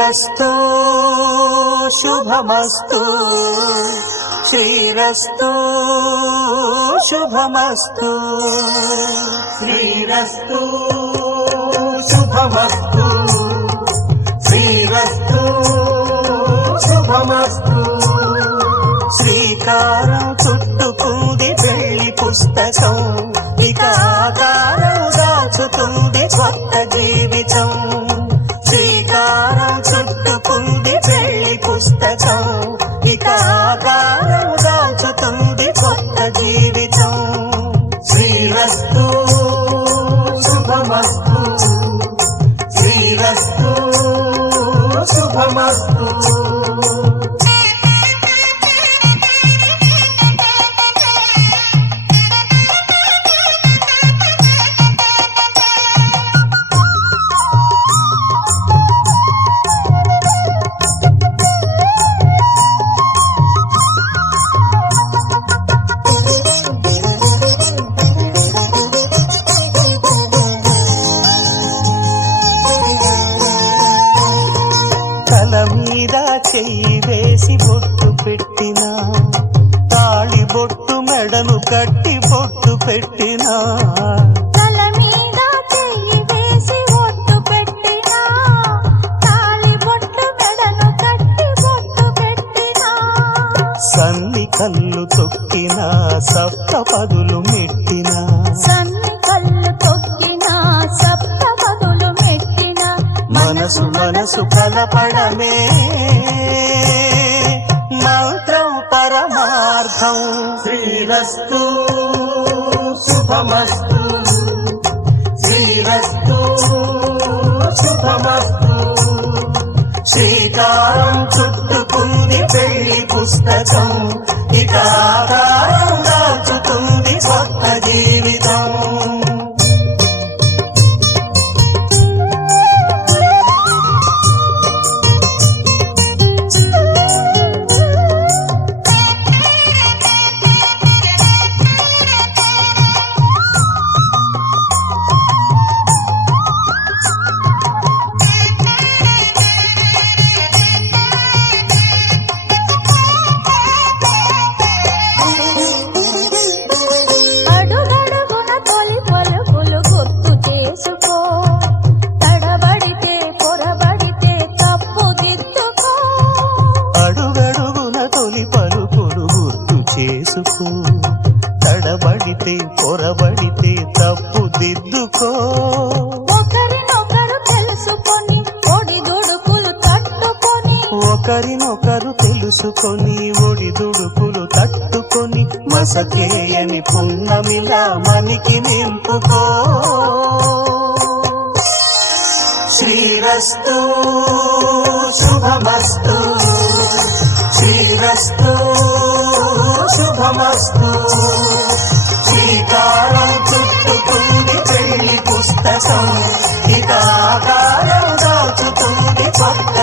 శ్రీరస్తు శుభమస్తు శ్రీరస్తు శుభమస్తు శ్రీరస్తు శుభమస్తు శ్రీరస్తు శుభమస్తు శ్రీకారం చుట్టుకుంది పెళ్లి పుస్తకం ఇక ఆకారం దాచుతుంది కొత్త జీవితం శ్రీకారం చుట్టుకుంది పెళ్లి పుస్తకం ఇక ఆకారం దాచుతుంది కొత్త జీవితం శ్రీరస్తు శుభమస్తు శ్రీరస్తు శుభమస్తు తల మీద చెయ్యి వేసి బొట్టు పెట్టినా తాళి బొట్టు మెడను కట్టి బొట్టు పెట్టినా తల మీద చెయ్యి వేసి బొట్టు పెట్టినా తాళి బొట్టు మెడను కట్టి బొట్టు పెట్టినా సన్ని కళ్ళు తొక్కినా సప్త పదులు మెట్టినా సన్ని కళ్ళు తొక్కినా సప్త పదులు మెట్టినా మనసు మనసు కలపడమే మంత్రం పరమార్థం శ్రీరస్తు శుభమస్తు శ్రీరస్తు శుభమస్తు శ్రీకారం చుట్టుకుంది పెళ్లి పుస్తకం ఇక ఆకారం దాచుతుంది కొత్త జీవితం అడుగడుగున తొలి పలుకులు గుర్తు చేసుకో తడబడితే పొరబడితే తప్పు దిద్దుకో అడుగడుగున తొలి పలుకులు గుర్తు చేసుకో తడబడితే పొరబడితే తప్పు దిద్దుకో ఒకరినొకరు తెలుసుకొని ఒడిదుడుకులు తట్టుకొని ఒకరినొకరు తెలుసుకొని ఒడిదుడుకులు తట్టుకొని మసకేయని పున్నమిలా మనికి నింపుకో శ్రీరస్తు శుభమస్తు శ్రీరస్తు శుభమస్తు శ్రీకారం చుట్టుకుంది పెళ్లి పుస్తకం ఇక ఆకారం దాచుతుంది కొత్త